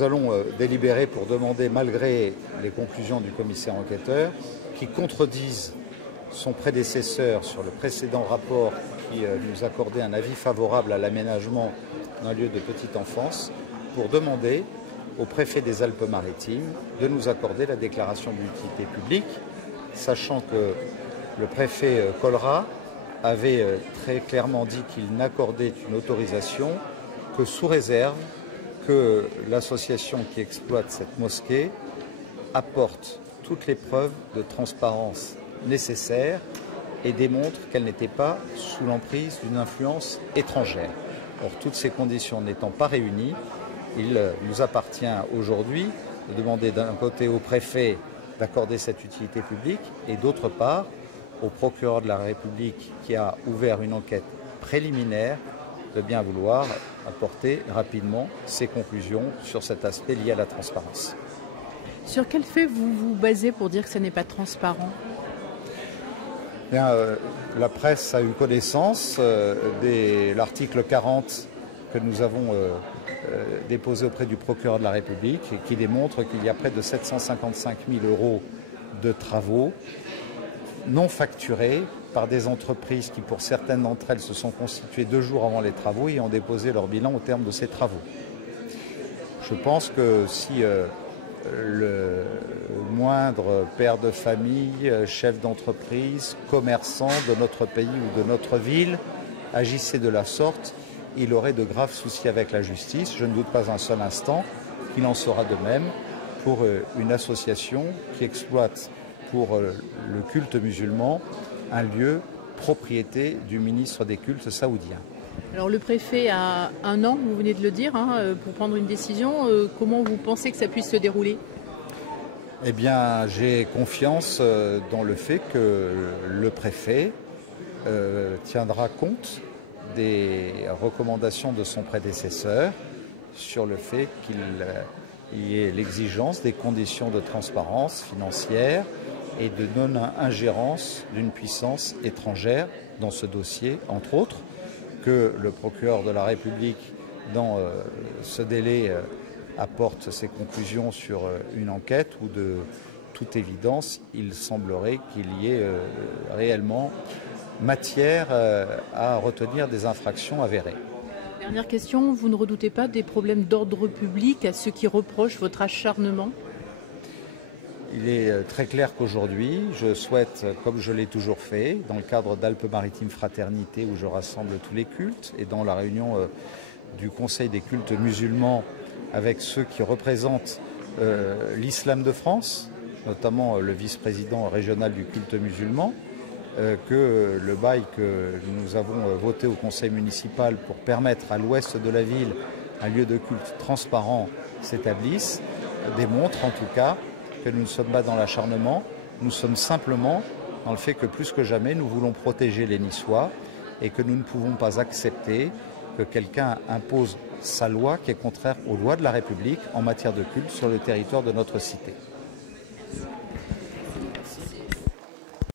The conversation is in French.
Nous allons délibérer pour demander, malgré les conclusions du commissaire enquêteur, qui contredisent son prédécesseur sur le précédent rapport qui nous accordait un avis favorable à l'aménagement d'un lieu de petite enfance, pour demander au préfet des Alpes-Maritimes de nous accorder la déclaration d'utilité publique, sachant que le préfet Colrat avait très clairement dit qu'il n'accordait une autorisation que sous réserve que l'association qui exploite cette mosquée apporte toutes les preuves de transparence nécessaires et démontre qu'elle n'était pas sous l'emprise d'une influence étrangère. Or, toutes ces conditions n'étant pas réunies, il nous appartient aujourd'hui de demander d'un côté au préfet d'accorder cette utilité publique et d'autre part au procureur de la République qui a ouvert une enquête préliminaire de bien vouloir apporter rapidement ses conclusions sur cet aspect lié à la transparence. Sur quel fait vous vous basez pour dire que ce n'est pas transparent ? Bien, la presse a eu connaissance de l'article 40 que nous avons déposé auprès du procureur de la République et qui démontre qu'il y a près de 755 000 € de travaux non facturés par des entreprises qui, pour certaines d'entre elles, se sont constituées 2 jours avant les travaux et ont déposé leur bilan au terme de ces travaux. Je pense que si le moindre père de famille, chef d'entreprise, commerçant de notre pays ou de notre ville agissait de la sorte, il aurait de graves soucis avec la justice. Je ne doute pas un seul instant qu'il en sera de même pour une association qui exploite pour le culte musulman un lieu propriété du ministre des cultes saoudien. Alors le préfet a 1 an, vous venez de le dire, pour prendre une décision. Comment vous pensez que ça puisse se dérouler ? Eh bien, j'ai confiance dans le fait que le préfet tiendra compte des recommandations de son prédécesseur sur le fait qu'il y ait l'exigence des conditions de transparence financière et de non-ingérence d'une puissance étrangère dans ce dossier, entre autres, que le procureur de la République, dans ce délai, apporte ses conclusions sur une enquête où, de toute évidence, il semblerait qu'il y ait réellement matière à retenir des infractions avérées. Dernière question, vous ne redoutez pas des problèmes d'ordre public à ceux qui reprochent votre acharnement ? Il est très clair qu'aujourd'hui, je souhaite, comme je l'ai toujours fait, dans le cadre d'Alpes-Maritimes Fraternité où je rassemble tous les cultes et dans la réunion du Conseil des cultes musulmans avec ceux qui représentent l'islam de France, notamment le vice-président régional du culte musulman, que le bail que nous avons voté au conseil municipal pour permettre à l'ouest de la ville un lieu de culte transparent s'établisse, démontre en tout cas que nous ne sommes pas dans l'acharnement, nous sommes simplement dans le fait que plus que jamais nous voulons protéger les Niçois et que nous ne pouvons pas accepter que quelqu'un impose sa loi qui est contraire aux lois de la République en matière de culte sur le territoire de notre cité.